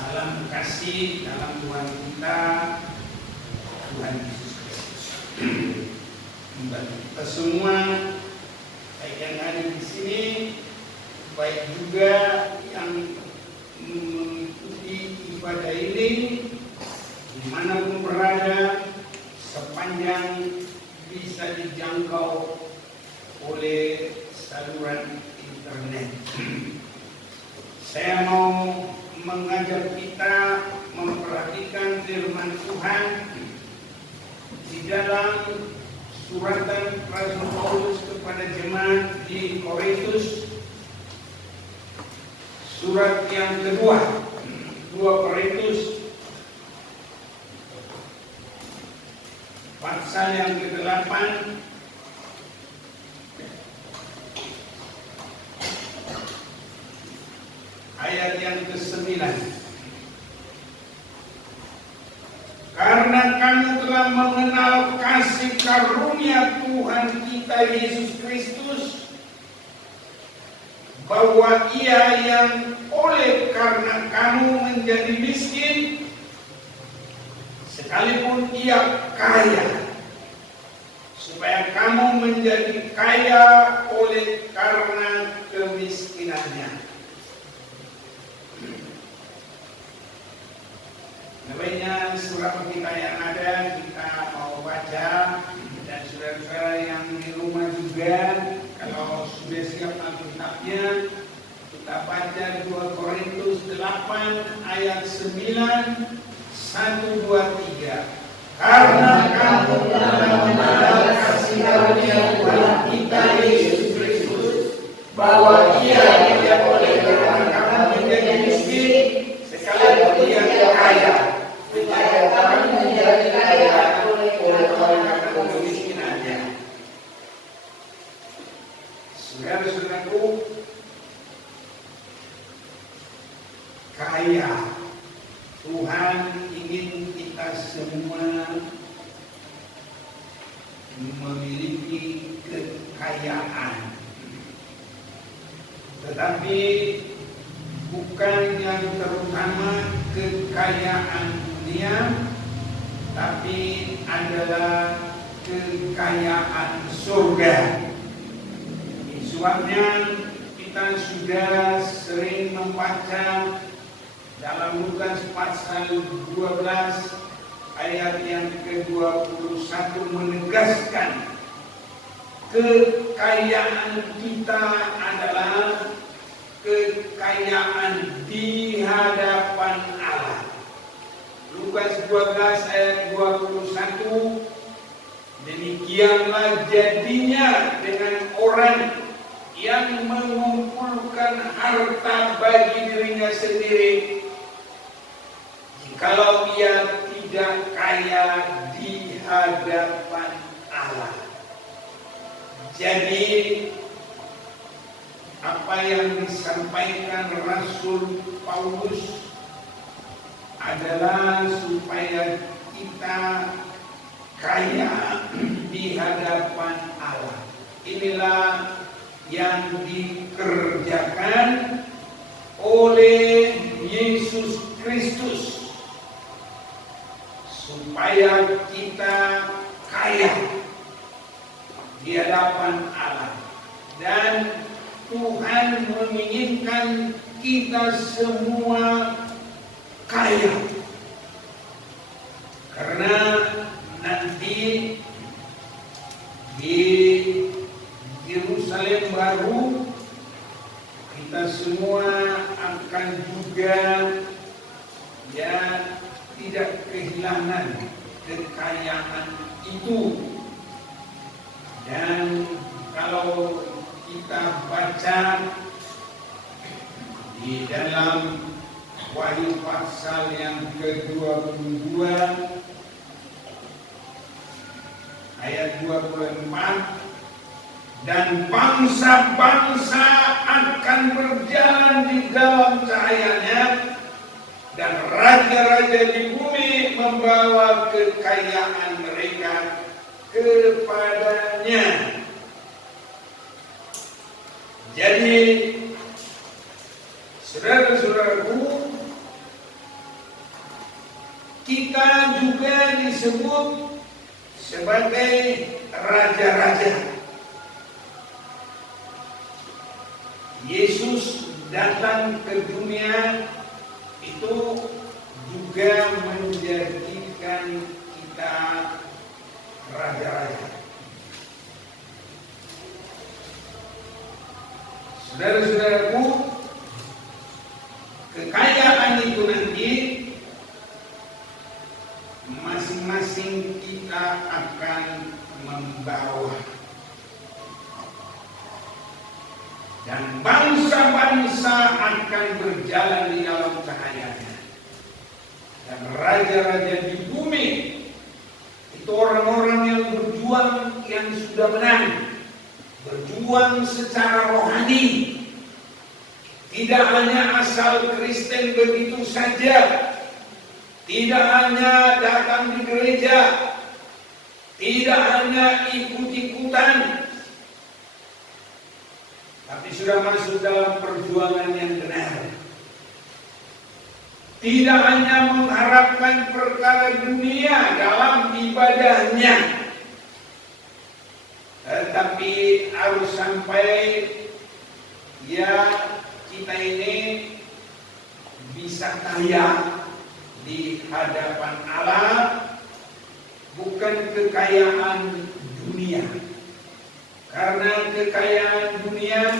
Salam kasih dalam Tuhan kita, Tuhan Yesus Kristus. Bagi kita semua, baik yang ada di sini, baik juga yang mengikuti ibadah ini, dimanapun berada, sepanjang bisa dijangkau oleh saluran internet. Saya mau mengajak kita memperhatikan firman Tuhan di dalam suratan Rasul Paulus kepada jemaat di Korintus, surat yang kedua, 2 Korintus pasal yang ke-8 ayat yang ke-9. Karena kamu telah mengenal kasih karunia Tuhan kita Yesus Kristus, bahwa Ia yang oleh karena kamu menjadi miskin, sekalipun Ia kaya, supaya kamu menjadi kaya oleh karena kemiskinannya. Sebaiknya surat kita yang ada kita mau baca, dan saudara-saudara yang di rumah juga kalau sudah siap Alkitabnya, kita baca 2 Korintus 8 ayat 9, 1, 2, 3. Karena kamu telah mengenal kasih karunia Tuhan kita Yesus Kristus, bahwa Ia yang oleh karena kamu menjadi miskin, sekalipun Ia kaya, supaya kamu menjadi kaya oleh karena kemiskinannya. Saudara-saudaraku, kaya, Tuhan ingin kita semua memiliki kekayaan, tetapi bukan yang terutama kekayaan dunia, tapi adalah kekayaan surga. Sebabnya kita sudah sering membaca dalam Lukas pasal 12 ayat yang ke-21 menegaskan kekayaan kita adalah kekayaan di hadapan Allah. Lukas 12 ayat 21, demikianlah jadinya dengan orang yang mengumpulkan harta bagi dirinya sendiri, jikalau ia tidak kaya di hadapan Allah. Jadi apa yang disampaikan Rasul Paulus adalah supaya kita kaya di hadapan Allah. Inilah yang dikerjakan oleh Yesus Kristus supaya kita kaya di hadapan Allah. Dan Tuhan menginginkan kita semua kaya, karena nanti di Yerusalem baru kita semua akan juga tidak kehilangan kekayaan itu. Dan kalau kita baca di dalam Wahyu pasal yang ke-22 ayat 24, dan bangsa-bangsa akan berjalan di dalam cahayanya, dan raja-raja di bumi membawa kekayaan mereka kepadanya. Jadi saudara-saudaraku, kita juga disebut sebagai raja-raja. Yesus datang ke dunia itu juga menjadikan kita raja-raja. Saudara-saudaraku, kekayaan itu nanti masing-masing kita akan membawa, dan bangsa-bangsa akan berjalan di dalam cahayanya. Dan raja-raja di bumi itu orang-orang yang berjuang, yang sudah menang, berjuang secara rohani. Tidak hanya asal Kristen begitu saja, tidak hanya datang di gereja, tidak hanya ikut-ikutan, tapi sudah masuk dalam perjuangan yang benar. Tidak hanya mengharapkan perkara dunia dalam ibadahnya, tetapi harus sampai kita ini bisa kaya di hadapan Allah, bukan kekayaan dunia. Karena kekayaan dunia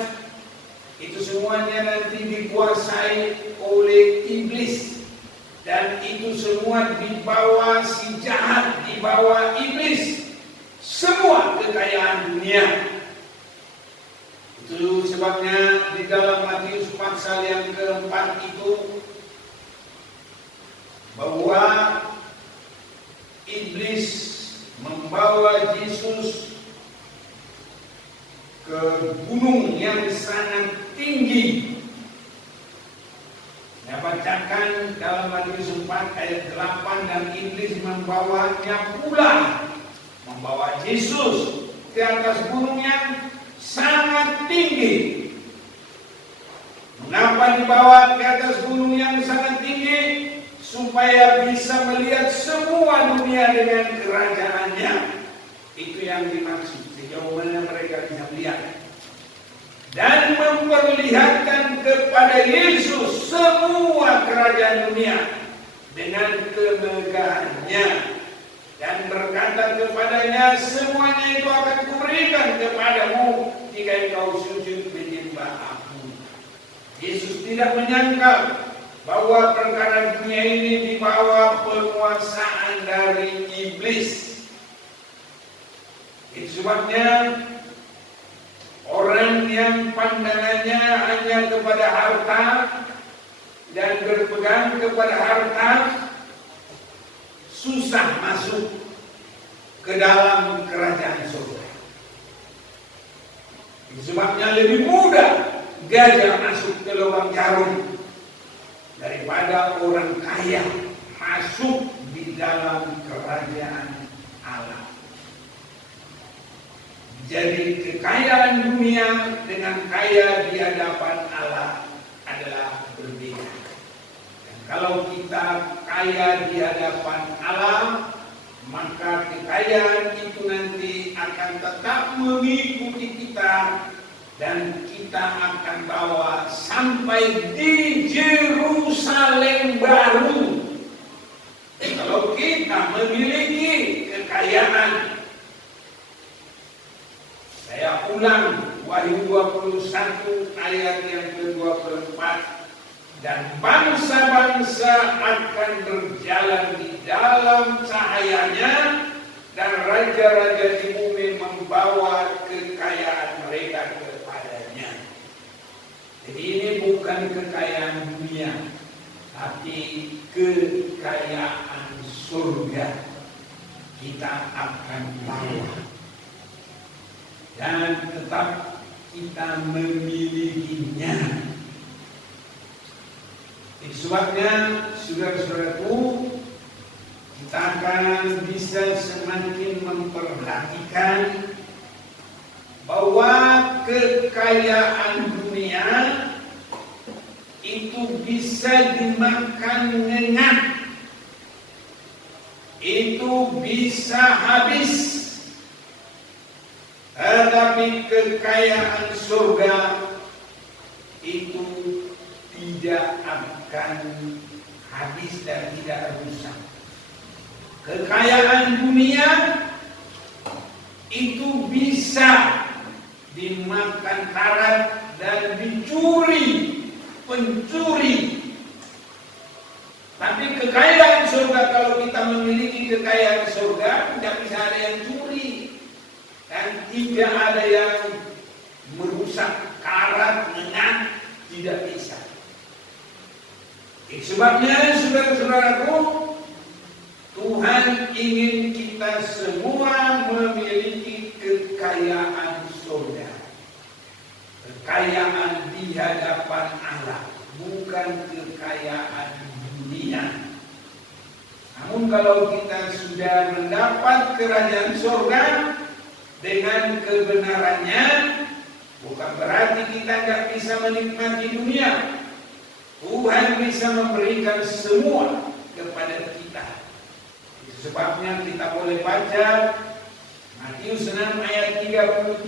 itu semuanya nanti dikuasai oleh iblis, dan itu semua dibawa si jahat, dibawa iblis. Semua kekayaan dunia. Itu sebabnya di dalam Matius pasal yang keempat itu, bahwa iblis membawa Yesus ke gunung yang sangat tinggi. Saya bacakan dalam Matius 4 ayat 8, dan iblis membawanya pula, membawa Yesus ke atas gunung yang sangat tinggi. Mengapa dibawa ke atas gunung yang sangat tinggi? Supaya bisa melihat semua dunia dengan kerajaannya. Itu yang dimaksud, sejauh mana mereka bisa melihat. Dan memperlihatkan kepada Yesus semua kerajaan dunia dengan kemegahannya, dan berkata kepadanya, semuanya itu akan kuberikan kepadamu jika engkau sujud menyembah aku. Yesus tidak menyangka bahwa perkara dunia ini dibawa penguasaan dari iblis. Itu sebabnya orang yang pandangannya hanya kepada harta dan berpegang kepada harta susah masuk ke dalam kerajaan surga. Itu sebabnya lebih mudah gajah masuk ke lubang jarum daripada orang kaya masuk di dalam kerajaan Allah. Jadi kekayaan dunia dengan kaya di hadapan Allah adalah berbeda. Dan kalau kita kaya di hadapan Allah, maka kekayaan itu nanti akan tetap mengikuti kita, dan kita akan bawa sampai di Yerusalem baru. Kalau kita memiliki kekayaan, saya ulang Wahyu 21 ayat yang ke-24, dan bangsa-bangsa akan berjalan di dalam cahayanya, dan raja-raja di bumi membawa kekayaan mereka kepadanya. Jadi ini bukan kekayaan dunia, tapi kekayaan surga kita akan bawa, dan tetap kita memilikinya. Itu sebabnya saudara-saudaraku, kita akan bisa semakin memperhatikan bahwa kekayaan dunia itu bisa dimakan nyengat itu bisa habis, tetapi kekayaan surga itu tidak akan habis dan tidak rusak. Kekayaan dunia itu bisa dimakan karat dan dicuri pencuri. Tapi kekayaan surga, kalau kita memiliki kekayaan surga, tidak bisa ada yang curi dan tidak ada yang merusak karat, mengat, tidak bisa. Sebabnya saudara-saudaraku, Tuhan ingin kita semua memiliki kekayaan surga, kekayaan di hadapan Allah, bukan kekayaan dunia. Namun kalau kita sudah mendapat kerajaan surga dengan kebenarannya, bukan berarti kita tidak bisa menikmati dunia. Tuhan bisa memberikan semua kepada kita. Itu sebabnya kita boleh baca Matius 6 ayat 33,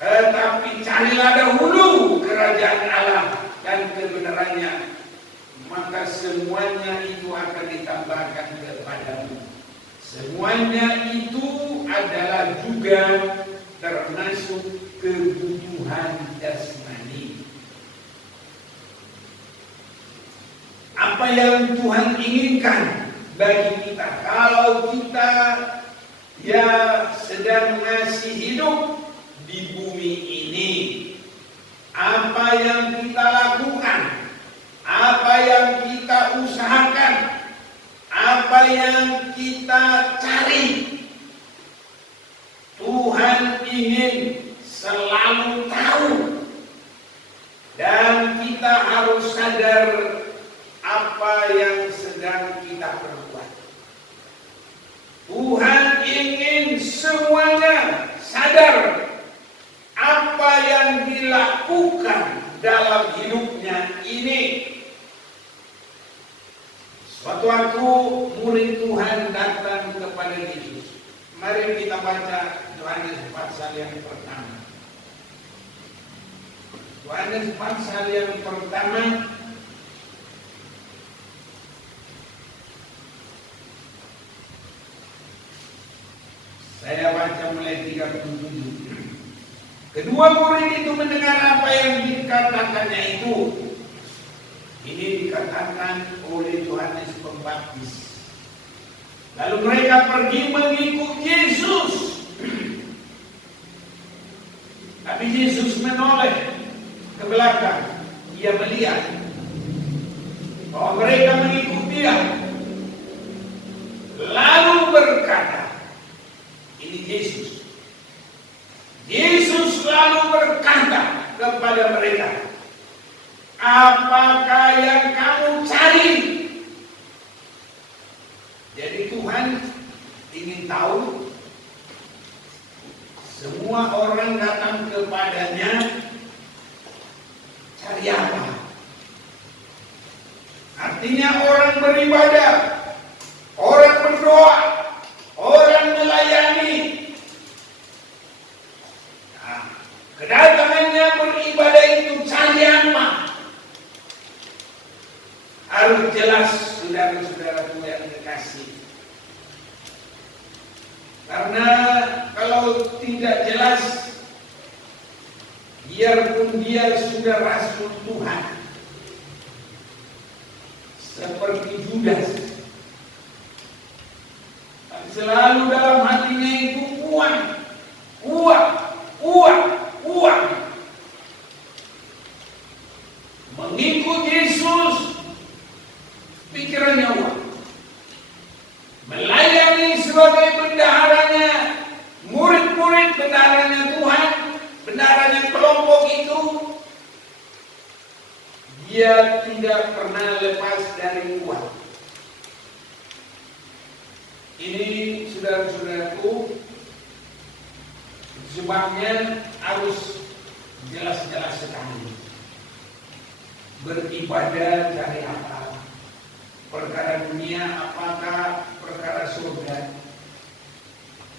tetapi carilah dahulu kerajaan Allah dan kebenarannya, maka semuanya itu akan ditambahkan kepadamu. Semuanya itu adalah juga termasuk kebutuhan jasmani. Apa yang Tuhan inginkan bagi kita, kalau kita sedang masih hidup di bumi ini, apa yang kita lakukan, apa yang kita usahakan, apa yang kita cari, Tuhan ingin selalu tahu, dan kita harus sadar apa yang sedang kita perbuat. Tuhan ingin semuanya sadar apa yang dilakukan dalam hidupnya ini. Suatu waktu murid Tuhan datang kepada Yesus. Mari kita baca Yohanes pasal yang pertama. Yohanes pasal yang pertama saya baca mulai 37. Kedua murid itu mendengar apa yang dikatakannya itu. Ini dikatakan oleh Yohanes Pembaptis. Lalu mereka pergi mengikut Yesus. Tapi Yesus menoleh ke belakang. Ia melihat bahwa mereka mengikut dia. Lalu berkata, ini Yesus. Yesus lalu berkata kepada mereka, apakah yang kamu cari? Jadi Tuhan ingin tahu, semua orang datang kepadanya cari apa? Artinya orang beribadah, orang berdoa, orang melayani. Nah, kedatangannya beribadah itu cari apa? Harus jelas, saudara-saudaraku yang kekasih. Karena kalau tidak jelas, biarpun dia sudah rasul Tuhan, seperti Judas, selalu dalam hatinya itu uang, uang, uang, uang. Mengikut Yesus, pikirannya uang. Melayani sebagai bendaharanya, murid-murid bendaharanya Tuhan, bendaharanya kelompok itu, dia tidak pernah lepas dari uang. Ini saudara-saudaraku, sebabnya harus jelas-jelas sekali. Beribadah dari apa? Perkara dunia apakah, perkara surga,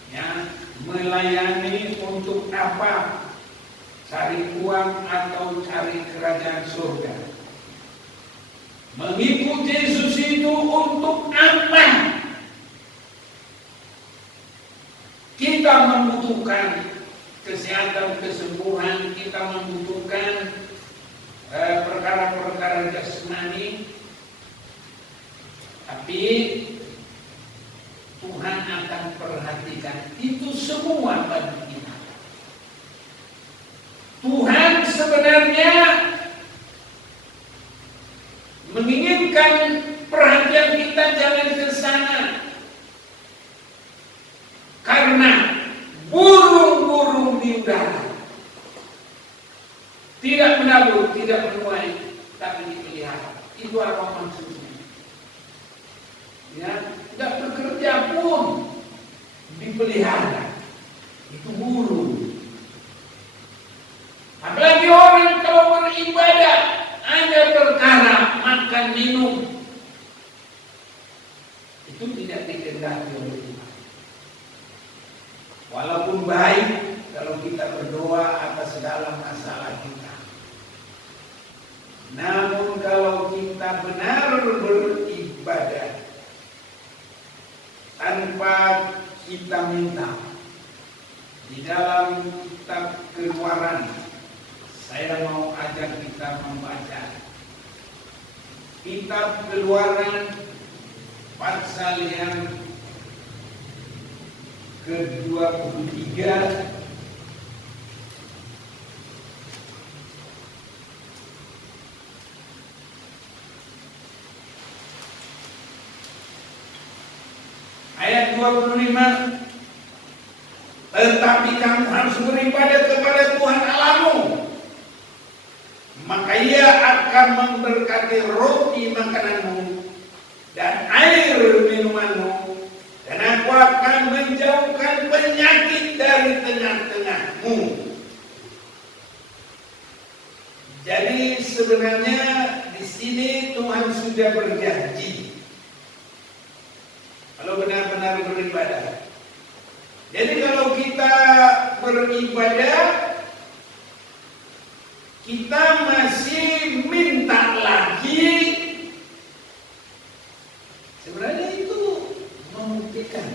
ya, melayani untuk apa? Cari uang atau cari kerajaan surga? Mengikut Yesus itu untuk apa? Kita membutuhkan kesehatan, kesembuhan, kita membutuhkan perkara-perkara jasmani, tapi Tuhan akan perhatikan itu semua bagi kita. Tuhan sebenarnya menginginkan perhatian kita jangan ke sana, karena burung-burung di udara tidak menabur, tidak menuai, tapi dipelihara. Itu apa maksudnya? Ya, tidak bekerja pun dipelihara. Itu burung. Apalagi orang kalau beribadah hanya perkara makan minum, itu tidak dikehendaki oleh Tuhan. Walaupun baik kalau kita berdoa atas segala masalah kita, namun kalau kita benar beribadah tanpa kita minta, di dalam kitab Keluaran, saya mau ajak kita membaca kitab Keluaran pasal yang ke-23 ayat 25. Tetapi kamu harus beribadah kepada Tuhan Allahmu, maka Ia akan memberkati roti makananmu dan air minumanmu, dan Aku akan menjauhkan penyakit dari tengah-tengahmu. Jadi sebenarnya di sini Tuhan sudah berjanji kalau benar-benar beribadah. Jadi kalau kita beribadah, kita masih minta lagi, sebenarnya itu membuktikan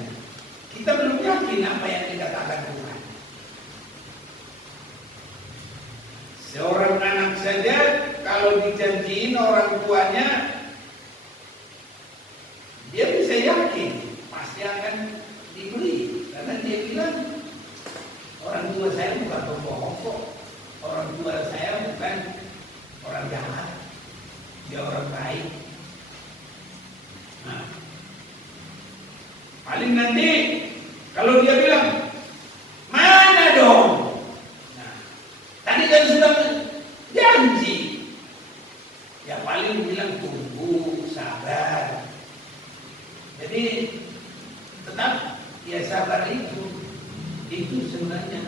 kita belum yakin apa yang dikatakan Tuhan. Seorang anak saja kalau dijanjiin orang tuanya, dia bisa yakin pasti akan diberi, karena dia bilang orang tua saya bukan pembohong kok, orang tua saya bukan orang jahat, dia orang baik. Nah, paling nanti kalau dia bilang mana dong, nah, tadi kan sudah janji, ya paling bilang tunggu, sabar. Jadi tetap ya sabar itu sebenarnya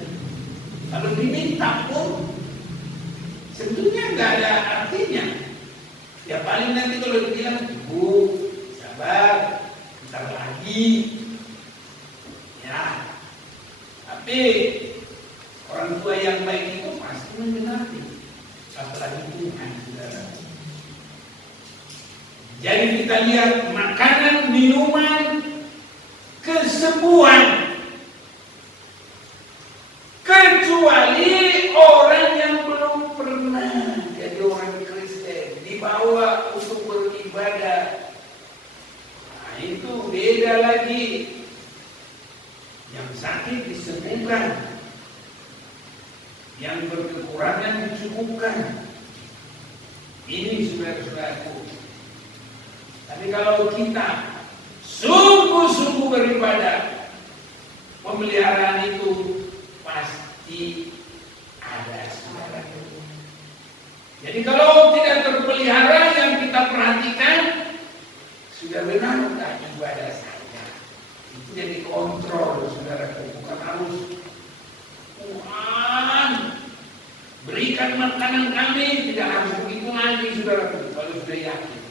kalau diminta pun sebetulnya nggak ada artinya. Ya paling nanti kalau dibilang tunggu, sabar, bentar lagi, ya. Tapi orang tua yang baik itu pasti mengerti, apalagi Tuhan, saudara. Jadi kita lihat makanan, minuman, kesembuhan, kecuali orang yang belum pernah jadi orang Kristen dibawa untuk beribadah. Nah, itu beda lagi. Yang sakit disembuhkan, yang berkekurangan dicukupkan. Ini saudara-saudaraku. Tapi kalau kita sungguh-sungguh beribadah, pemeliharaan itu pasti ada, saudara. Jadi kalau tidak terpelihara yang kita perhatikan, sudah benar tak ibadah saya. Itu jadi kontrol, saudara. Bukan harus Tuhan berikan makanan kami, tidak harus begitu lagi, saudara. Kalau sudah yakin.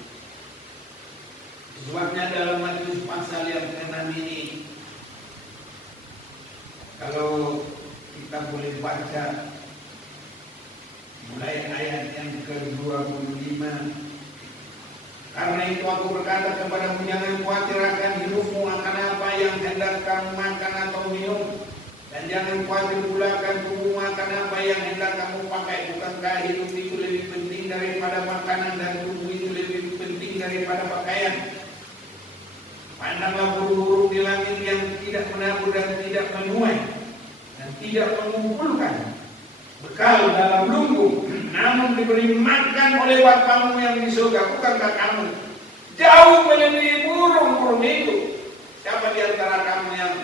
Sebabnya dalam Matius pasal yang ke-6 ini, kalau kita boleh baca mulai ayat yang ke-25, karena itu aku berkata kepadamu, jangan khawatir akan hidupmu, akan apa yang hendak kamu makan atau minum, dan jangan khawatir pula akan tubuhmu, akan apa yang hendak kamu pakai. Bukankah hidup itu lebih penting daripada makanan, dan tubuh itu lebih penting daripada pakaian? Pandanglah burung-burung di langit yang tidak menabur dan tidak menuai dan tidak mengumpulkan bekal dalam lumbung, namun diberi makan oleh Bapamu yang di surga. Bukankah kamu jauh melebihi burung-burung itu? Siapa di antara kamu yang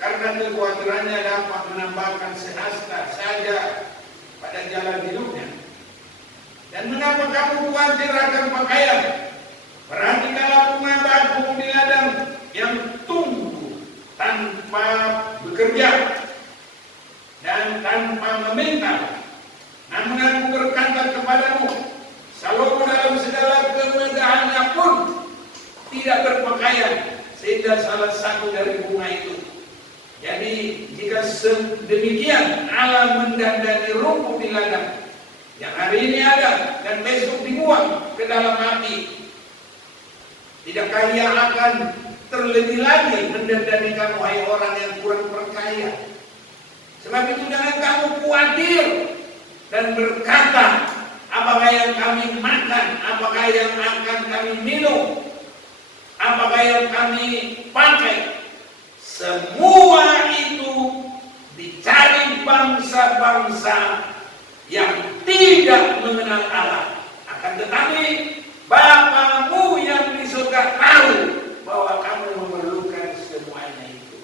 karena kekhawatirannya dapat menambahkan sehasta saja pada jalan hidupnya? Dan mengapa kamu khawatir akan pakaian? Perhatikanlah bunga bakung di ladang yang tumbuh tanpa bekerja dan tanpa meminta. Namun aku berkata kepadamu, Salomo dalam segala kemegahannya pun tidak berpakaian sehingga salah satu dari bunga itu. Jadi jika demikian Allah mendandani rumput di ladang yang hari ini ada dan besok dibuang ke dalam api, tidakkah Ia akan terlebih lagi mendandani kamu, hai orang yang kurang percaya? Sebab itu jangan kamu khawatir dan berkata, apakah yang kami makan, apakah yang akan kami minum, apakah yang kami pakai. Semua itu dicari bangsa-bangsa yang tidak mengenal Allah. Akan tetapi Bapamu yang di surga tahu bahwa kamu memerlukan semuanya itu.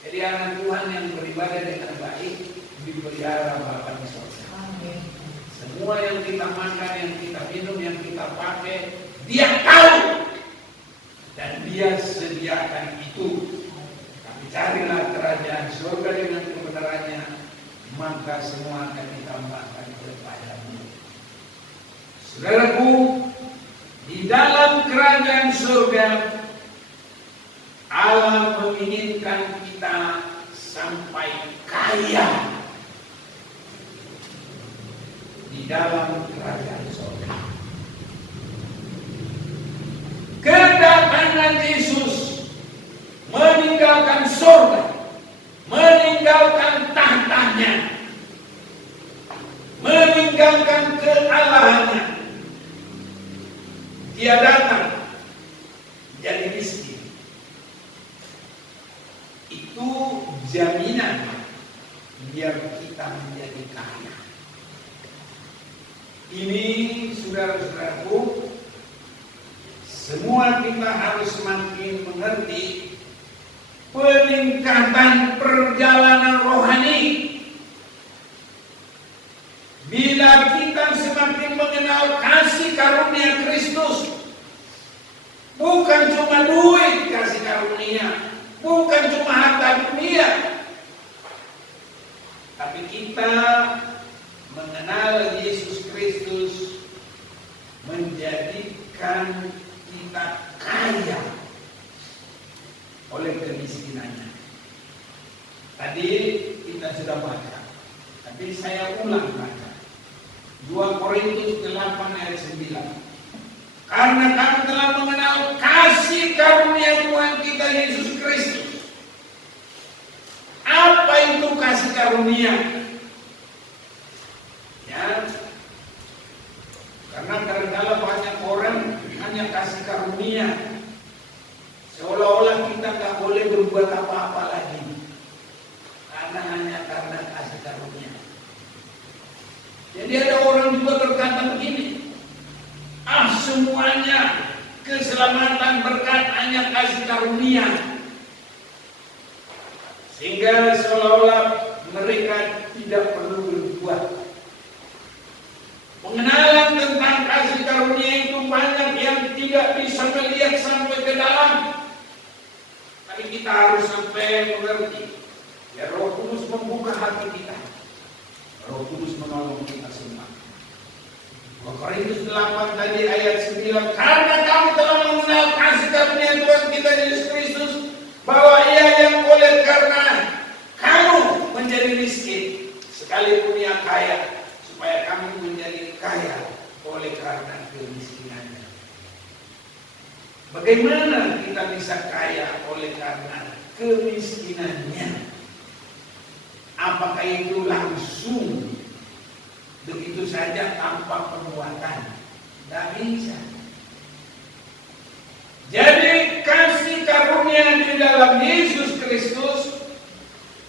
Jadi anak Tuhan yang beribadah dengan baik dipelihara Bapa di surga. Semua yang kita makan, yang kita minum, yang kita pakai, Dia tahu dan Dia sediakan itu. Tapi carilah kerajaan surga dengan kebenarannya, maka semua akan ditambahkan kepadamu. Saudaraku, di dalam kerajaan surga Allah menginginkan kita sampai kaya di dalam kerajaan surga. Kedatangan Yesus meninggalkan surga, meninggalkan tahtanya, meninggalkan kealahannya. Dia datang jadi miskin. Itu jaminan biar kita menjadi kaya. Ini saudara-saudaraku, semua kita harus semakin mengerti peningkatan perjalanan rohani. Bila kita semakin mengenal kasih karunia Kristus, bukan cuma duit kasih karunia, bukan cuma harta dunia, tapi kita mengenal Yesus Kristus menjadikan kita kaya oleh kemiskinannya. Tadi kita sudah baca, tapi saya ulang baca 2 Korintus 8 ayat 9. Karena kami telah mengenal kasih karunia Tuhan kita Yesus Kristus. Apa itu kasih karunia? Ya, karena kadang-kadang banyak orang hanya kasih karunia, seolah-olah kita tak boleh berbuat apa-apa lagi, karena kasih karunia. Jadi ada orang juga berkata begini, semuanya keselamatan berkat hanya kasih karunia, sehingga seolah-olah mereka tidak perlu berbuat. Pengenalan tentang kasih karunia itu banyak yang tidak bisa melihat sampai ke dalam, tapi kita harus sampai mengerti. Ya, Roh Kudus membuka hati kita. Roh Kudus menolong kita semua. Korintus 8 tadi ayat 9, karena kamu telah mengenal kita Yesus Kristus bahwa Ia yang oleh karena kamu menjadi miskin, sekalipun Ia kaya, supaya kamu menjadi kaya oleh karena kemiskinannya. Bagaimana kita bisa kaya oleh karena kemiskinannya? Apakah itu langsung begitu saja tanpa perbuatan? Tidak bisa. Jadi kasih karunia di dalam Yesus Kristus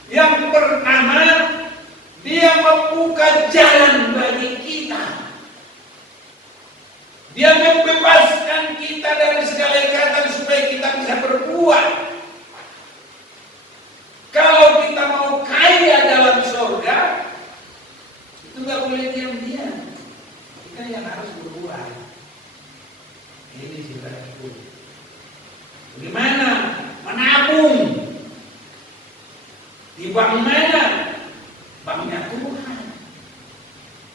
yang pertama, Dia membuka jalan bagi kita. Dia membebaskan kita dari segala ikatan supaya kita bisa berbuat. Kalau kita mau kaya dalam surga, itu nggak boleh diam-diam. Kita yang harus berbuat. Ini saudaraku. Bagaimana? Menabung. Di bank mana? Banknya Tuhan.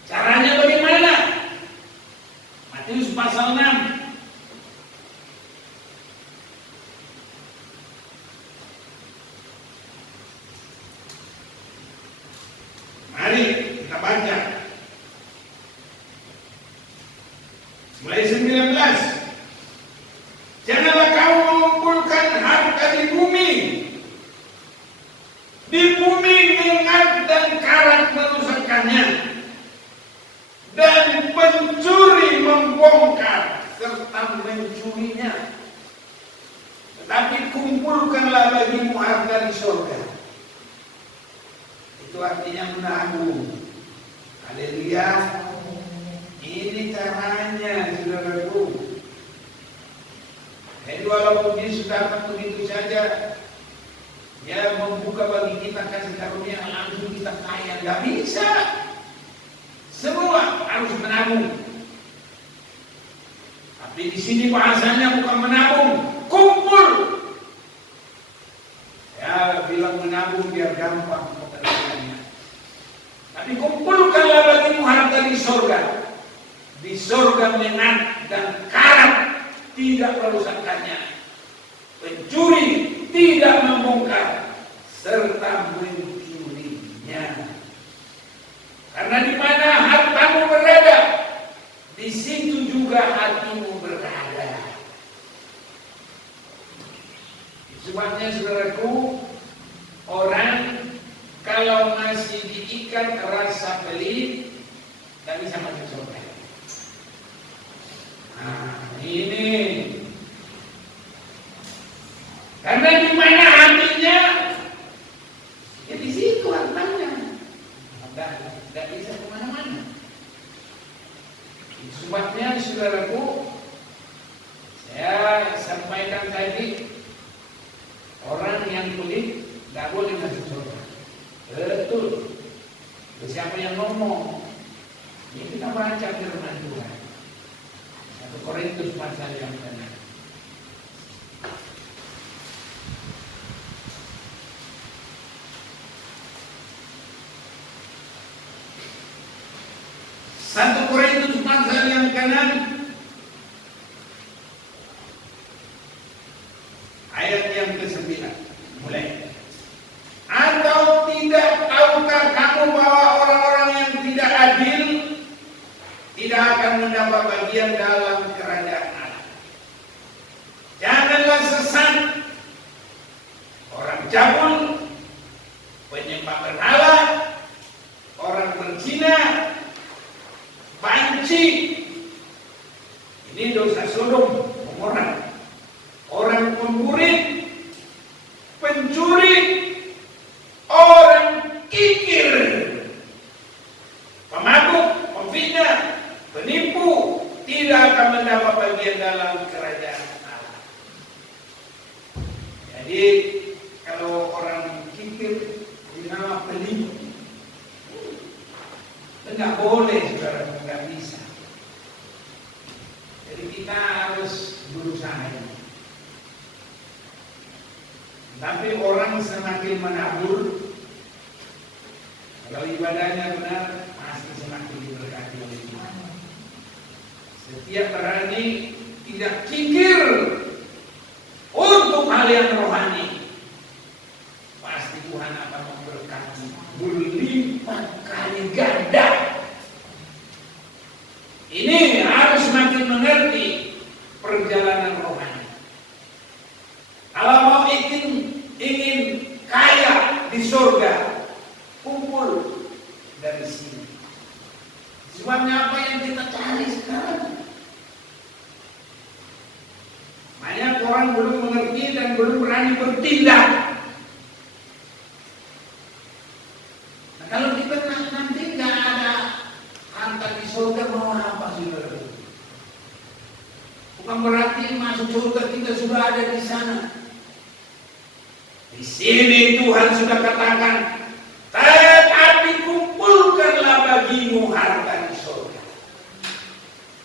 Caranya bagaimana? Matius pasal 6. Mari kita baca. Mulai 19. Janganlah kamu mengumpulkan harta di bumi. Di bumi ngengat dan karat merusakkannya, dan pencuri membongkar serta mencurinya. Tetapi kumpulkanlah bagimu harta di surga. Itu artinya menabung. Haleluya. Ini caranya, saudaraku. Jadi walaupun Yesus datang begitu saja, Dia membuka bagi kita kasih karunia langsung kita kaya, nggak bisa. Semua harus menabung. Tapi di sini bahasanya bukan menabung, kumpul. Ya bilang menabung biar gampang pengertiannya. Tapi kumpulkanlah bagimu harta di surga. Di surga mengat dan karat tidak merusakkannya, pencuri tidak membongkar serta mencurinya. Karena di mana hartamu berada, di situ juga hatimu berada. Sebabnya saudaraku, orang kalau masih diikat rasa pelit, tak bisa masuk surga. Nah, ini karena di mana hatinya, ya di situ hartanya. Tidak bisa kemana-mana. Sebabnya saudaraku, saya sampaikan tadi, orang yang pelit tidak boleh masuk surga. Betul. Siapa yang ngomong? Ini kita baca firman Tuhan. 1 Korintus pasal yang ke-6. Satu Korintus pasal yang ke-6 ayat yang ke-9 mulai. Atau tidak tahukah kamu bahwa orang-orang yang tidak adil tidak akan mendapat bagian dalam kerajaan Allah? Janganlah sesat, orang cabul, penyembah berhala, orang berzina, banci, ini dosa Sodom, Gomora, orang pemburit, pencuri, orang kikir, pemabuk, pemfitnah, penipu tidak akan mendapat bagian dalam kerajaan Allah. Jadi kalau orang kikir dinama penipu, tidak boleh, saudara, tidak bisa. Jadi kita harus berusaha ini. Tapi orang semakin menabur, kalau ibadahnya benar, pasti semakin diberkati oleh Tuhan. Setiap berani tidak kikir untuk hal yang rohani, pasti Tuhan akan memberkati berlipat kali ganda. Ini harus makin mengerti perjalanan rohani. Kalau mau ingin kaya di surga, kumpul dari sini. Sebabnya apa yang kita cari sekarang? Banyak orang belum mengerti dan belum berani bertindak. Nah, kalau kita nanti nggak ada harta di surga, mau apa saudara? Bukan berarti masuk surga kita sudah ada di sana. Di sini Tuhan sudah katakan, tetapi kumpulkanlah bagimu harta di surga.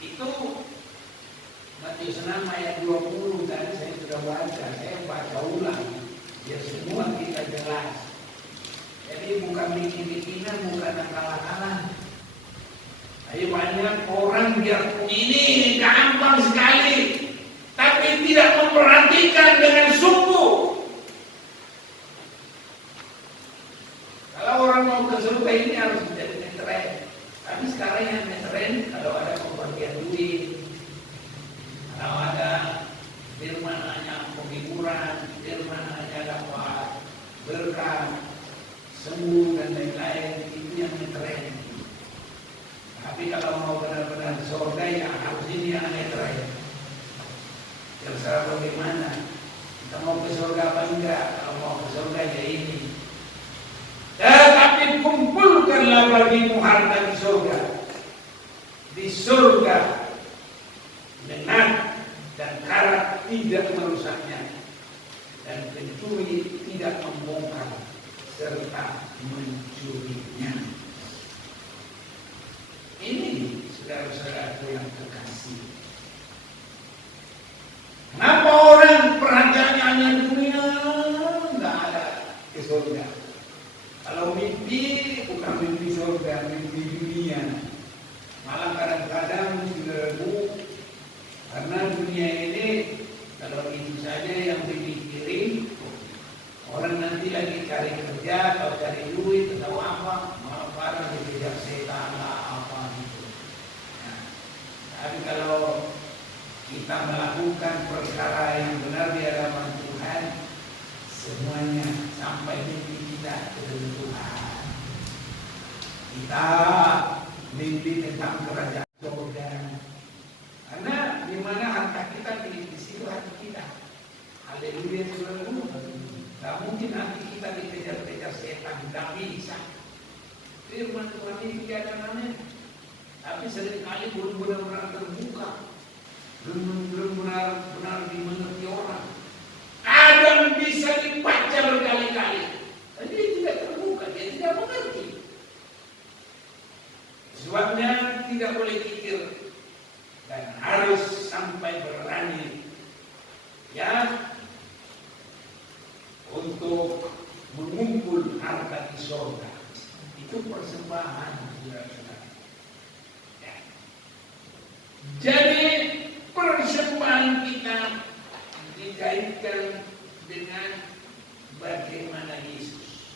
Itu Matius 6 ayat 20 tadi saya sudah baca, saya baca ulang biar semua kita jelas. Jadi bukan bikin-bikinan, bukan akal-akalan. Ayo banyak orang biar ini gampang sekali, tapi tidak memperhatikan dengan sungguh. Kalau orang mau ke surga ini harus menjadi meteren. Tapi sekarang yang meteren kalau ada pembagian duit, kalau ada firman hanya penghiburan, firman hanya dapat berkah, sembuh dan lain-lain, itu yang meteren. Tapi kalau mau benar-benar surga ya harus ini yang meteren. Terserah bagaimana. Kita mau ke surga apa enggak? Kalau mau ke surga ya ini. Tetapi kumpulkanlah bagimu harta di surga. Di surga lengan dan karat tidak merusaknya, dan pencuri tidak membongkar serta mencurinya. Ini saudara-saudaraku yang terkasih. Kenapa orang perhatiannya hanya dunia, nggak ada ke surga? Kalau mimpi bukan mimpi surga, mimpi dunia. Malah kadang-kadang saudaraku, karena dunia ini kalau itu saja yang dipikirin, orang nanti lagi cari kerja atau cari duit atau apa, malah parah dikejar setan lah apa gitu. Nah, tapi kalau kita melakukan perkara yang benar di hadapan Tuhan, semuanya sampai mimpi kita ke Tuhan. Kita mimpi tentang kerajaan surga. Karena di mana harta kita di situ hati kita. Haleluya saudaraku. Tak mungkin hati kita dikejar-kejar setan, tidak bisa. Firman Tuhan ini tidak ada namanya. Tapi seringkali belum benar-benar terbuka, belum benar-benar dimengerti orang. Kadang bisa dibaca berkali-kali, tapi dia tidak terbuka, dia tidak mengerti. Sebabnya tidak boleh pikir dan harus sampai berani ya untuk mengumpul harta di surga. Itu persembahan, saudara-saudara. Ya. Jadi persembahan kita dikaitkan dengan bagaimana Yesus.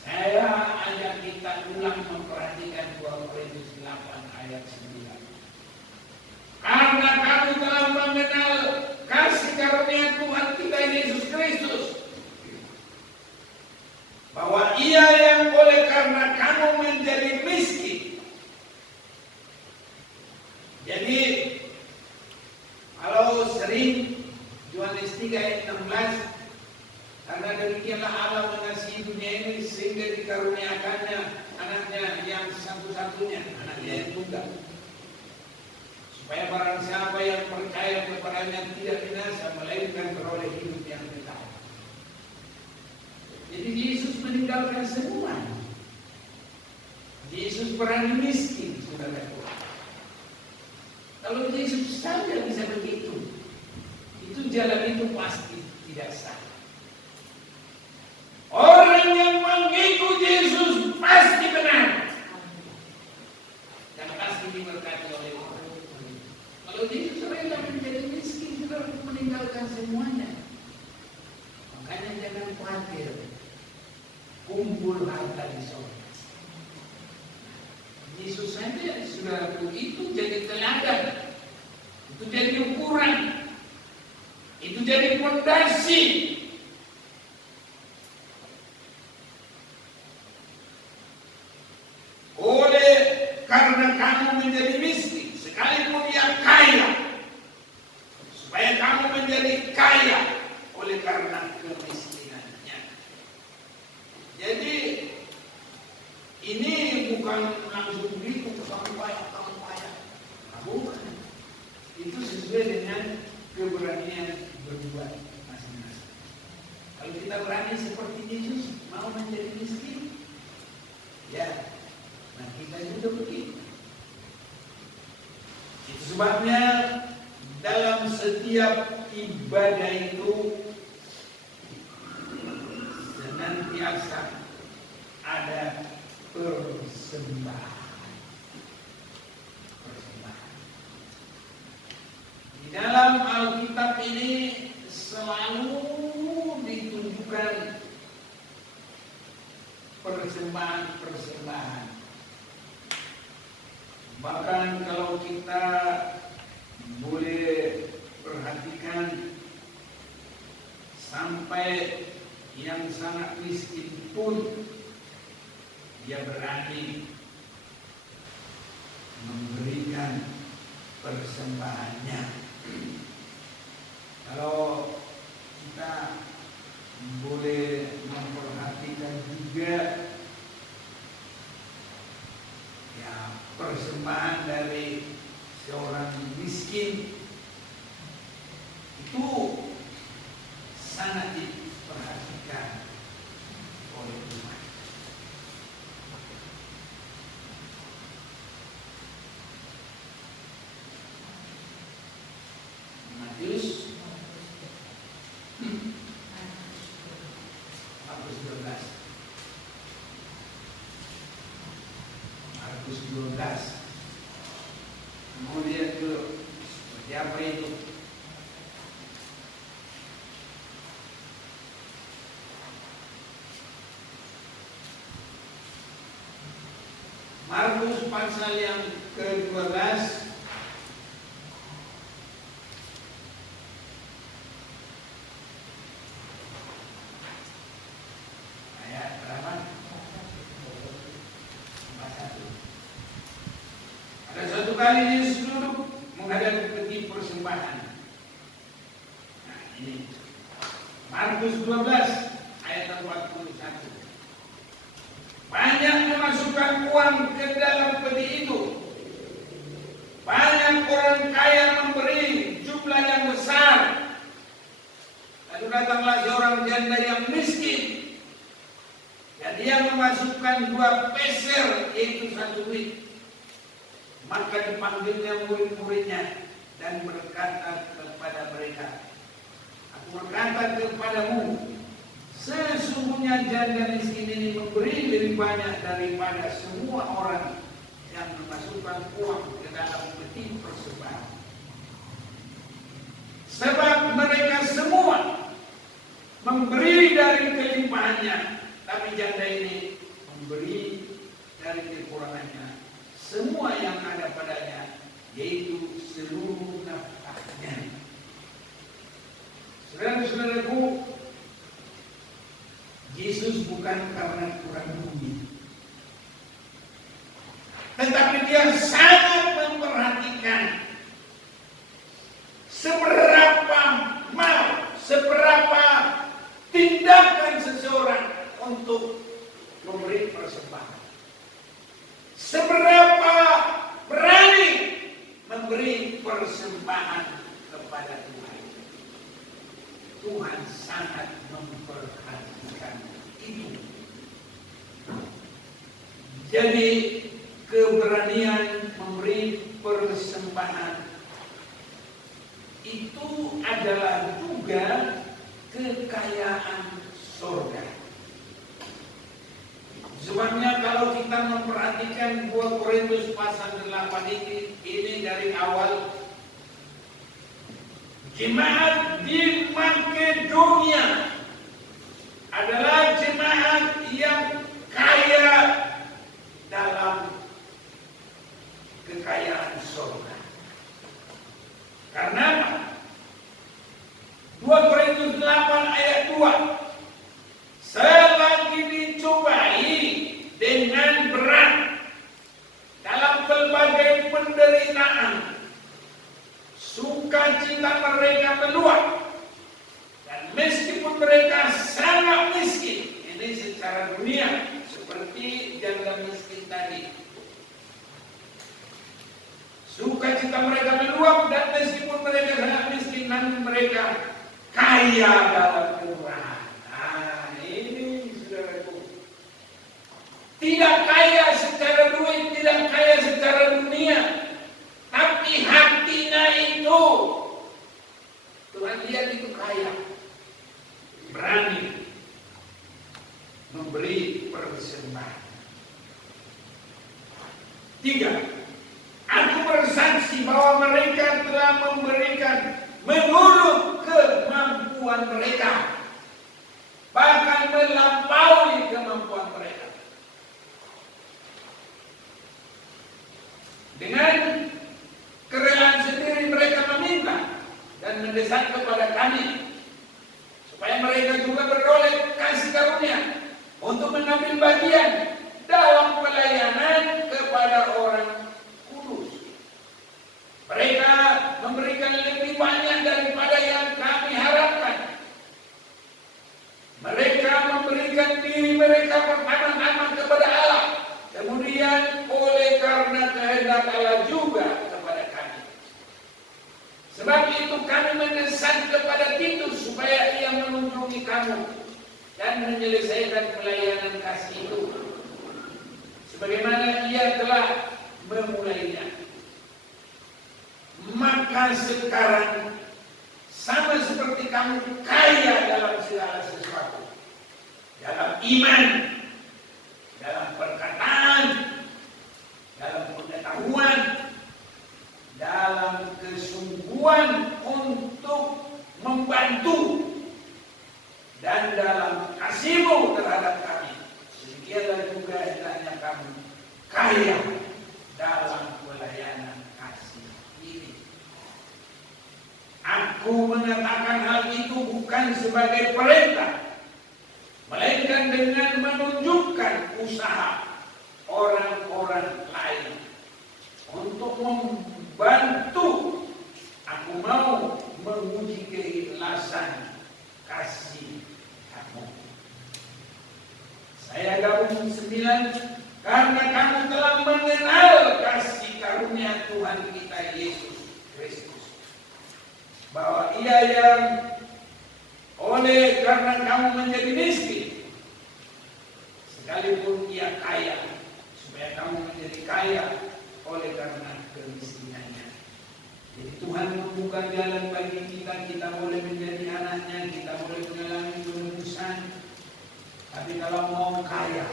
Saya ajak kita ulang memperhatikan 2 Korintus 8 ayat 9. Karena kami telah mengenal kasih karunia Tuhan kita Yesus Kristus, bahwa Ia yang oleh karena kamu menjadi miskin. Jadi kalau sering Yohanes 3 ayat 16, karena demikianlah Allah mengasihi dunia ini sehingga dikaruniakannya anaknya yang satu-satunya, anaknya yang tunggal, supaya barang siapa yang percaya kepadanya tidak binasa, melainkan beroleh hidup yang kekal. Jadi Yesus meninggalkan semua. Yesus berani miskin, saudara. Kalau Yesus saja bisa begitu, itu jalan itu pasti tidak sah. Orang yang mengikut Yesus pasti benar dan pasti diberkati oleh Allah. Kalau Yesus rela menjadi miskin, meninggalkan semuanya. Makanya jangan khawatir, kumpul harta di sorga. Yesus saja saudaraku itu jadi teladan, itu jadi ukuran, itu jadi fondasi. Oleh karena kamu menjadi miskin, sekalipun dia kaya, supaya kamu menjadi kaya oleh karena kemiskinannya. Jadi ini bukan langsung begitu kamu kaya. Nah, bukan. Itu sesuai dengan keberanian berbuat masing-masing. Kalau kita berani seperti Yesus mau menjadi miskin, ya, nah kita juga begitu. Itu sebabnya dalam setiap ibadah itu senantiasa ada persembahan. Di dalam Alkitab ini selalu ditunjukkan persembahan. Bahkan kalau kita boleh perhatikan, sampai yang sangat miskin pun dia berani memberikan persembahannya. Kalau kita boleh memperhatikan juga, ya, persembahan dari seorang miskin itu sangat diperhatikan oleh Tuhan. Matius 12. Mau lihat dulu seperti apa itu. Markus pasal yang ke-12 ayat berapa? 41. Ada suatu kali Yesus duduk menghadap peti persembahan. Nah, ini Markus 12 ayat 41. Banyak memasukkan uang ke dalam peti itu. Banyak orang kaya memberi jumlah yang besar. Lalu datanglah seorang janda yang miskin, dan dia memasukkan 2 peser, yaitu 1 wit. Maka dipanggilnya murid-muridnya dan berkata kepada mereka, "Aku berkata kepadamu, sesungguhnya janda miskin ini memberi lebih banyak daripada semua orang yang memasukkan uang ke dalam peti persembahan. Sebab mereka semua memberi dari kelimpahannya, tapi janda ini memberi dari kekurangannya semua yang ada padanya, yaitu seluruh nafkahnya." Saudara-saudaraku, Yesus bukan karena kurang duit, tetapi dia sangat memperhatikan seberapa tindakan seseorang untuk memberi persembahan, seberapa berani memberi persembahan kepada Tuhan. Tuhan sangat memperhatikan itu. Jadi keberanian memberi persembahan itu adalah juga kekayaan surga. Sebabnya kalau kita memperhatikan 2 Korintus pasal 8 ini dari awal, Jemaat di Makedonia adalah jemaat yang kaya dalam kekayaan surga. Karena 2 Korintus 8 ayat 2, selagi dicobai dengan berat dalam berbagai penderitaan, sukacita mereka meluap, dan meskipun mereka sangat miskin, ini secara dunia seperti janda miskin tadi, sukacita mereka meluap, dan meskipun mereka sangat miskin, namun mereka kaya dalam kemurahan. Nah, ini saudaraku, tidak kaya secara duit, tidak kaya secara dunia, tapi hatinya itu Tuhan lihat itu kaya, berani memberi persembahan. 3, aku bersaksi bahwa mereka telah memberikan menurut kemampuan mereka, bahkan melampaui kemampuan mereka. Dengan kerelaan sendiri mereka meminta dan mendesak kepada kami supaya mereka juga beroleh kasih karunia untuk mengambil bagian dalam pelayanan kepada orang kudus. Mereka memberikan lebih banyak daripada yang kami harapkan. Mereka memberikan diri mereka pertama-tama kepada Allah, kemudian oleh karena kehendak Allah juga kepada kami. Sebab itu kami mendesak kepada Titus supaya ia mengunjungi kamu dan menyelesaikan pelayanan kasih itu, sebagaimana ia telah memulainya. Maka sekarang sama seperti kamu kaya dalam segala sesuatu, dalam iman, dalam perkataan, dalam pengetahuan, dalam kesungguhan untuk membantu, dan dalam kasihmu terhadap kami, demikianlah juga hendaknya kamu kaya dalam pelayanan kasih ini. Aku mengatakan hal itu bukan sebagai perintah, melainkan dengan menunjukkan usaha orang-orang lain untuk membantu. Aku mau menguji keikhlasan kasih kamu. Saya gabung 9 karena kamu telah mengenal kasih karunia Tuhan kita Yesus Kristus, bahwa Ia yang oleh karena kamu menjadi miskin, sekalipun Ia kaya, supaya kamu menjadi kaya oleh karena kemiskinannya. Jadi Tuhan membuka jalan bagi kita, kita boleh menjadi anaknya, kita boleh mengalami penebusan. Tapi kalau mau kaya,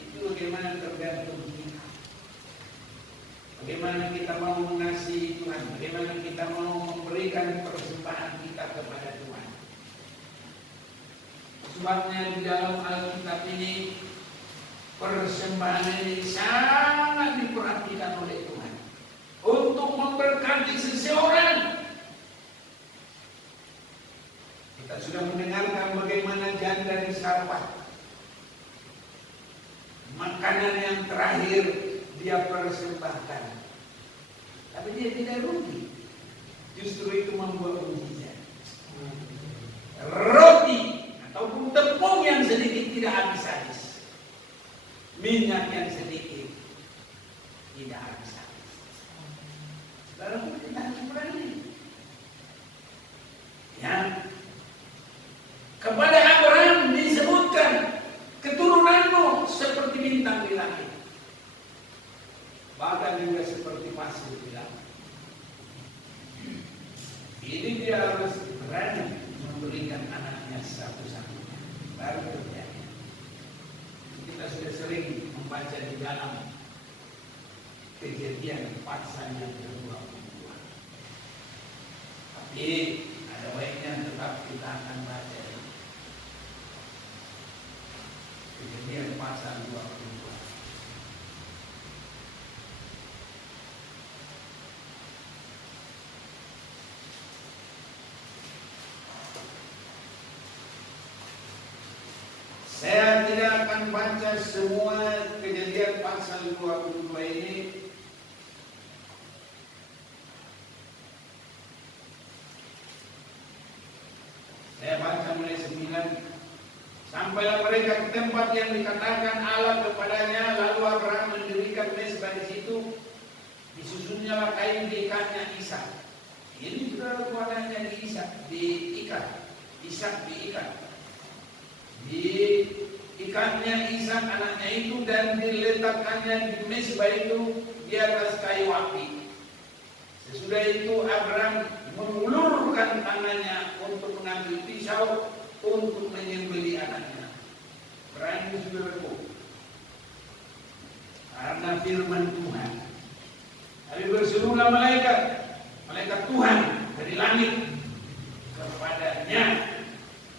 itu bagaimana tergantung kita. Bagaimana kita mau mengasihi Tuhan, bagaimana kita mau memberikan persembahan kita kepada Tuhan. Sebabnya di dalam Alkitab ini, persembahan ini sangat diperhatikan oleh Tuhan untuk memberkati seseorang. Kita sudah mendengarkan bagaimana janda di Sarfat, makanan yang terakhir dia persembahkan, tapi dia tidak rugi. Justru itu membuat mujizat. Roti ataupun tepung yang sedikit tidak habis-habis, minyak yang sedikit tidak habis-habis. Lalu kita harus berani. Ya, kepada Abraham disebutkan keturunanmu seperti bintang di langit, bahkan juga seperti pasir di laut. Ini dia harus berani memberikan anaknya satu-satunya, baru terjadi. Kita sudah sering membaca di dalam Kejadian pasal yang ke-22. Tapi Jadi ada baiknya tetap kita akan baca Kejadian pasal 22. Saya tidak akan baca semua Kejadian pasal 22 ini. Saya baca mulai 9. Sampailah mereka ke tempat yang dikatakan Allah kepadanya, lalu Abraham mendirikan mezbah di situ. Disusunnya kain diikatnya Ishak. Ini saudara kepadanya diikat. Ishak diikat. Diikatnya Ishak anaknya itu dan diletakkannya di mezbah itu di atas kayu api. Sesudah itu Abraham mengulurkan tangannya untuk mengambil pisau untuk menyembelih anaknya. Berani saudaraku, karena firman Tuhan. Tapi berserulah malaikat Tuhan dari langit kepadanya.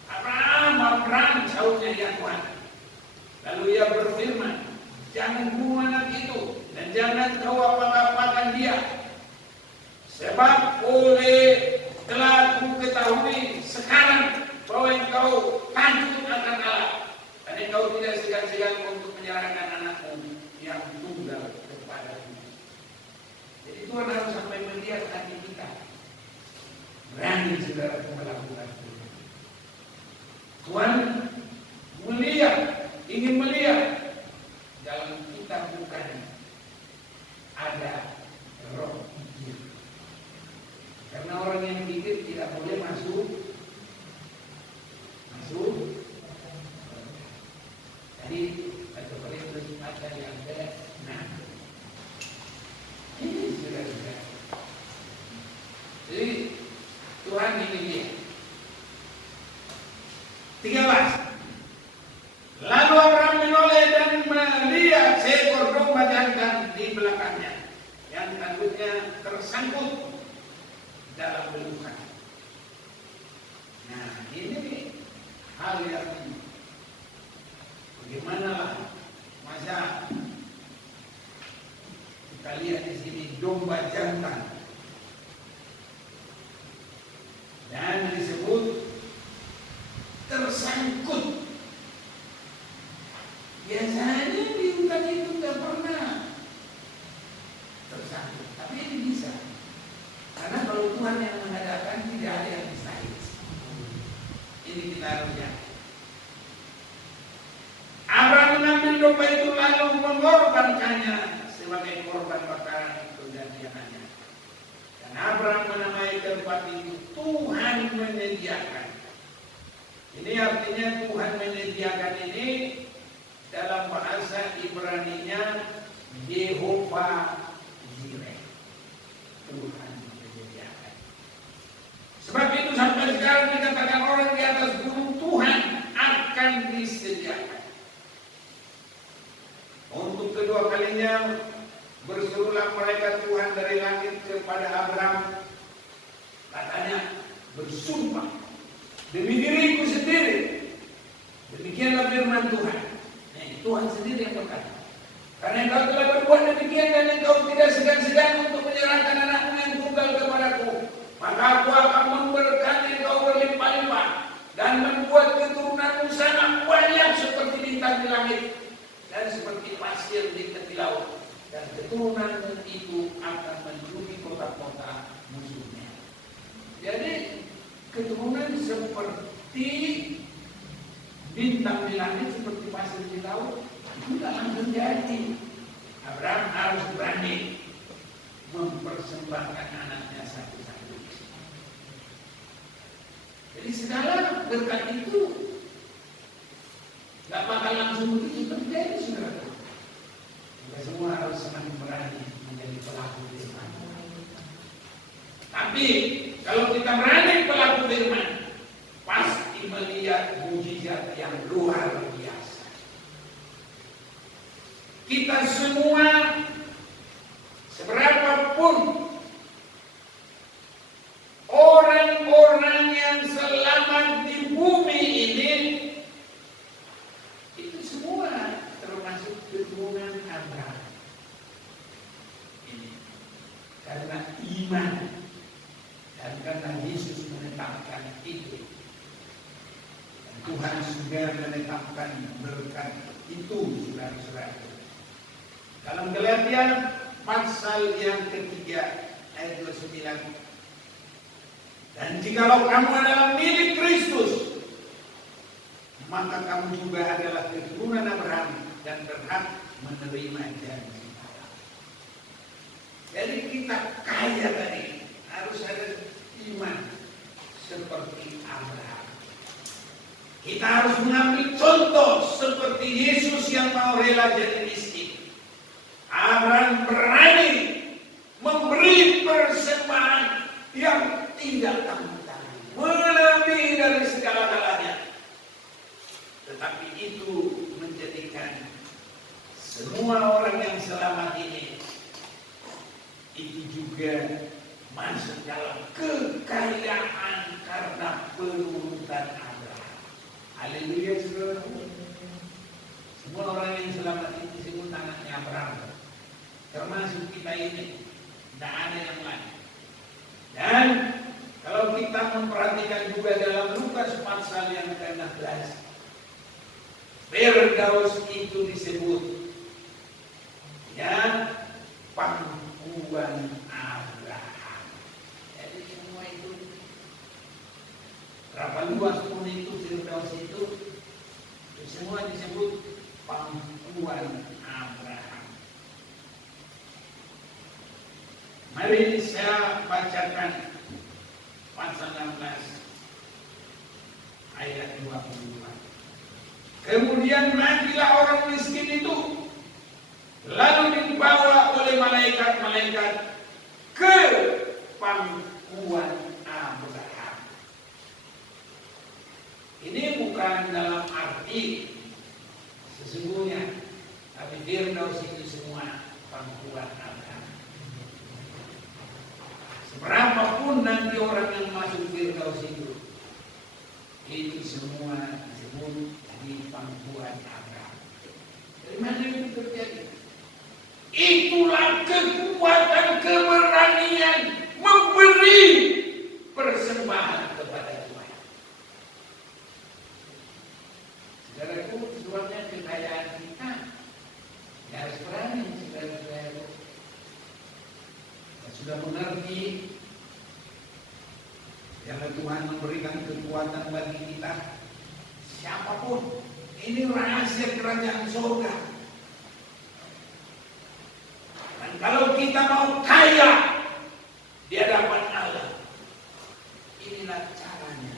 Abraham, sahutnya, ya Tuhan. Lalu ia berfirman, jangan bunuh anak itu dan jangan kau apa-apakan dia. Sebab telah ku ketahui sekarang bahwa engkau takut akan Allah dan engkau tidak segan-segan untuk menyerahkan anakmu yang tunggal kepadamu. Jadi Tuhan harus sampai melihat hati kita. Berani saudara melakukan itu. Tuhan ingin melihat dalam kita bukan ada roh pikir. Karena orang yang pikir tidak boleh masuk. Jadi ada Korintus ada yang nah ini sudah. Jadi Tuhan ini dia. 13. Lalu Abraham menoleh dan melihat seekor domba jantan di belakangnya yang tanduknya tersangkut dalam belukan. Nah ini hal yang bagaimana lah masa kita lihat di sini domba jantan dan disebut tersangkut. Biasanya di hutan itu tidak pernah tersangkut, tapi ini bisa. Karena kalau Tuhan yang mengadakan tidak ada yang mustahil. Ini kita harus yakin. Abraham mengambil domba itu lalu mengorbankannya sebagai korban bakaran perjanjiannya. Dan Abraham menamai tempat itu Tuhan menyediakan. Ini artinya Tuhan menyediakan ini dalam bahasa Ibrani-nya Yehovah Jireh. Tuhan menyediakan. Sebab itu sampai sekarang dikatakan orang di atas gunung Tuhan akan disediakan. Untuk kedua kalinya berserulah mereka Tuhan dari langit kepada Abraham. Katanya bersumpah demi diriku sendiri. Demikianlah firman Tuhan. Tuhan sendiri yang berkata, karena engkau telah berbuat demikian dan engkau tidak segan-segan untuk menyerahkan anakmu yang tunggal kepadaku, maka aku akan memberkati engkau berlimpah-limpah dan membuat keturunanmu sangat banyak seperti bintang di langit dan seperti pasir di tepi laut, dan keturunanmu itu akan menjuluki kota-kota musuhnya. Jadi keturunan seperti bintang di langit, seperti pasir di laut, itu tidak langsung jadi. Abraham harus berani mempersembahkan anaknya satu-satu. Jadi segala berkat itu tidak bakal langsung begitu terjadi, saudara. Kita semua harus semakin berani menjadi pelaku firman. Tapi kalau kita berani pelaku firman, pasti melihat mujizat yang luar biasa. Kita semua seberapapun orang Tuhan sudah menetapkan berkat itu, saudara-saudara. Dalam Galatia pasal yang ketiga ayat 29. Dan jikalau kamu adalah milik Kristus, maka kamu juga adalah keturunan Abraham dan berhak menerima janji Allah. Jadi kita kaya tadi harus ada iman seperti Abraham. Kita harus mengambil contoh seperti Yesus yang mau rela jadi miskin. Abraham berani memberi persembahan yang tidak tanggung-tanggung, melebihi dari segala-galanya. Tetapi itu menjadikan semua orang yang selamat ini itu juga masuk dalam kekayaan karena penurutan Abraham. Haleluya, saudara. Semua orang yang selamat itu disebut anaknya Abraham, termasuk kita ini. Tidak ada yang lain. Dan kalau kita memperhatikan juga dalam Lukas pasal yang ke-16, Firdaus itu disebut ya pangkuan Abraham. Jadi semua itu berapa luas pun itu Firdaus itu semua disebut pangkuan Abraham. Mari saya bacakan pasal 16 ayat 22. Kemudian matilah orang miskin itu, lalu dibawa oleh malaikat-malaikat ke pangkuan Abraham. Ini bukan dalam arti sesungguhnya, tapi Firdaus itu semua pangkuan Abraham. Seberapapun nanti orang yang masuk Firdaus itu semua disebut di pangkuan Abraham. Dari mana itu terjadi? Itulah kekuatan keberanian memberi persembahan kepada Tuhan. Saudaraku, sebabnya kekayaan kita harus berani, saudara-saudara. Kita sudah mengerti karena Tuhan memberikan kekuatan bagi kita. Siapapun, ini rahasia kerajaan surga. Dan kalau kita mau kaya di hadapan Allah, inilah caranya.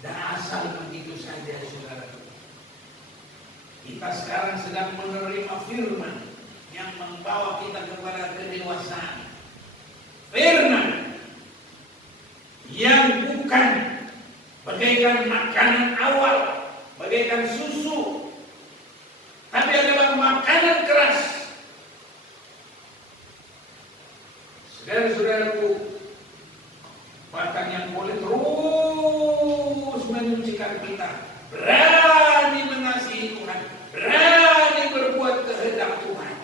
Dan asal begitu saja, saudara. Kita sekarang sedang menerima firman yang membawa kita kepada kedewasaan. Firman yang bukan bagaikan makanan awal, bagaikan susu, tapi adalah makanan keras. Saudara-saudaraku, bahkan yang boleh terus menyucikan kita, berani mengasihi Tuhan, berani berbuat kehendak Tuhan,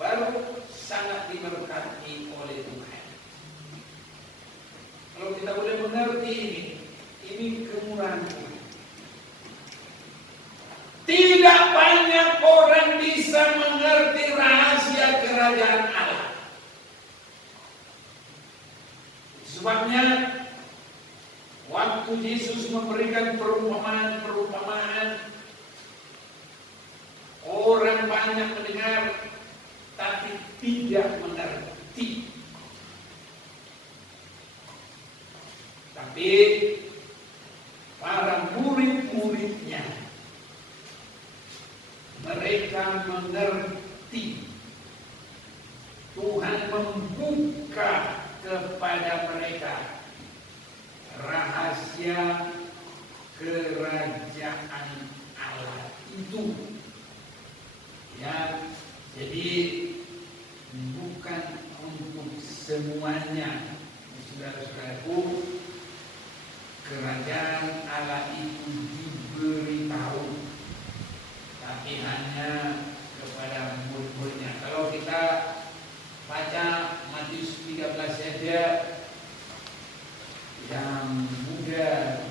baru sangat diberkati oleh Tuhan. Kalau kita boleh mengerti ini kemurahan Tuhan. Tidak banyak orang bisa mengerti rahasia kerajaan Allah. Sebabnya waktu Yesus memberikan perumpamaan, orang banyak mendengar tapi tidak mengerti. Tapi para murid-muridnya, mereka mengerti. Tuhan membuka kepada mereka rahasia kerajaan Allah itu. Ya, jadi bukan untuk semuanya, saudara-saudaraku. Kerajaan Allah itu diberitahu, tapi hanya kepada murid-muridnya. Kalau kita baca Matius 13 saja, yang muda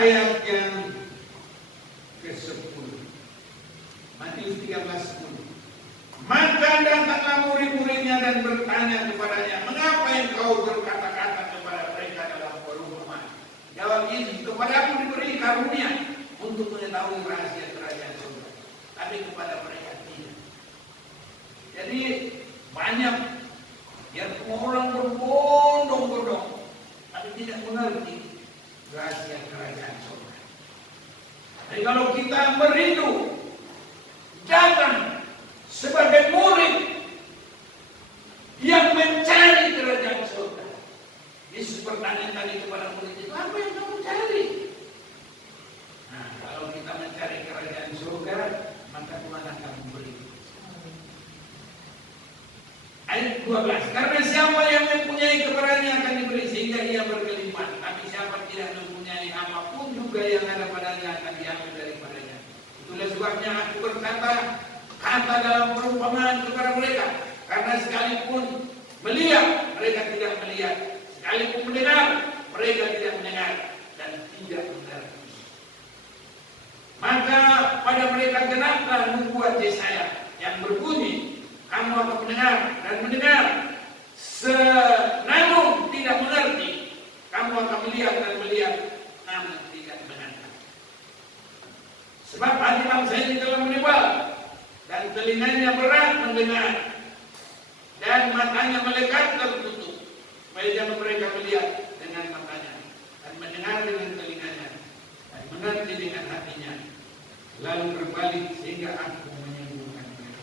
ayat yang ke-10. Matius 13:10. Maka datanglah murid-muridnya dan bertanya kepadanya, mengapa engkau berkata-kata kepada mereka dalam perumpamaan? Jawab Yesus, kepadaku diberi karunia untuk mengetahui rahasia kerajaan surga, tapi kepada mereka tidak. Jadi banyak yang orang berbondong-bondong, tapi tidak mengerti rahasia kerajaan surga. Jadi kalau kita merindu datang sebagai murid yang mencari kerajaan surga, Yesus bertanya tadi kepada murid itu, apa yang kamu cari? Nah, kalau kita mencari kerajaan surga, maka Tuhan akan memberi. Ayat 12, karena siapa yang mempunyai keberanian akan diberi sehingga ia berkelimpahan, tapi siapa tidak mempunyai apapun juga yang ada padanya akan diambil daripadanya. Itulah sebabnya aku berkata kata dalam perumpamaan kepada mereka, karena sekalipun melihat mereka tidak melihat, sekalipun mendengar mereka tidak mendengar dan tidak mengerti. Maka pada mereka genaplah nubuat Yesaya yang berbunyi, kamu akan mendengar dan mendengar, namun tidak mengerti. Kamu akan melihat dan melihat, namun tidak menangkap. Sebab hati bangsa ini telah menebal, dan telinganya berat mendengar, dan matanya melekat tertutup. Jangan mereka melihat dengan matanya, dan mendengar dengan telinganya, dan mengerti dengan hatinya, lalu berbalik sehingga aku menyembuhkan mereka.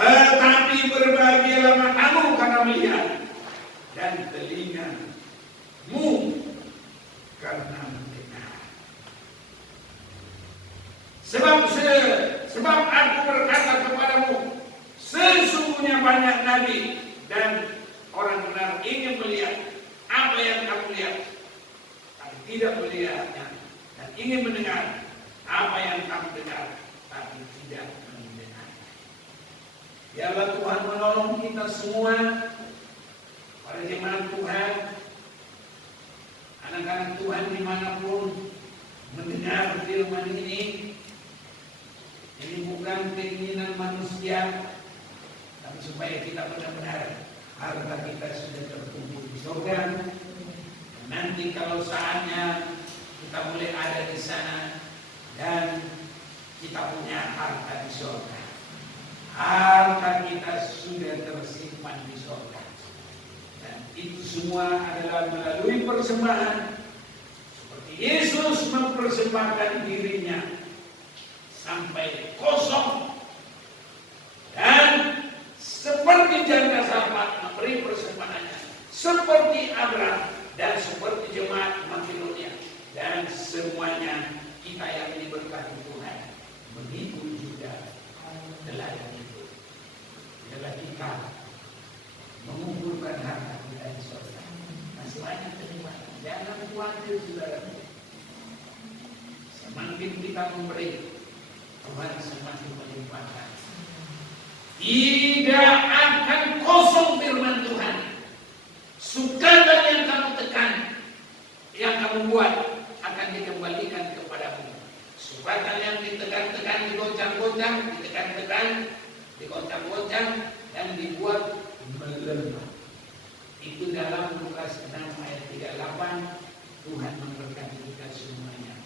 Tetapi berbahagialah matamu karena melihat, dan telingamu karena mendengar. Sebab aku berkata kepadamu, sesungguhnya banyak nabi dan orang benar ingin melihat apa yang kamu lihat, tapi tidak melihatnya, dan ingin mendengar apa yang kamu dengar, tapi tidak mendengar. Biarlah Tuhan menolong kita semua, para jemaat Tuhan, anak-anak Tuhan dimanapun mendengar firman ini. Ini bukan keinginan manusia, tapi supaya kita benar-benar harta kita sudah terkumpul di surga. Nanti kalau saatnya kita boleh ada di sana dan kita punya harta di surga. Harta kita sudah tersimpan di surga. Dan itu semua adalah melalui persembahan. Seperti Yesus mempersembahkan dirinya sampai kosong, dan seperti janda Sarfat memberi persembahannya, seperti Abraham dan seperti jemaat Makedonia, dan semuanya kita yang diberkati Tuhan, begitu juga teladan itu. Adalah kita mengumpulkan harta kita di surga. Masih banyak kenikmatan. Jangan khawatir saudara. Semakin kita memberi, Tuhan semakin melimpahkan. Tidak akan kosong firman Tuhan. Sukatan yang kamu tekan, yang kamu buat, akan dikembalikan kepadamu. Sukatan yang ditekan-tekan, digoncang-goncang, ditekan-tekan, digoncang-goncang, dan dibuat melemah. Itu dalam Lukas 6 ayat 38. Tuhan memberkati kita semuanya.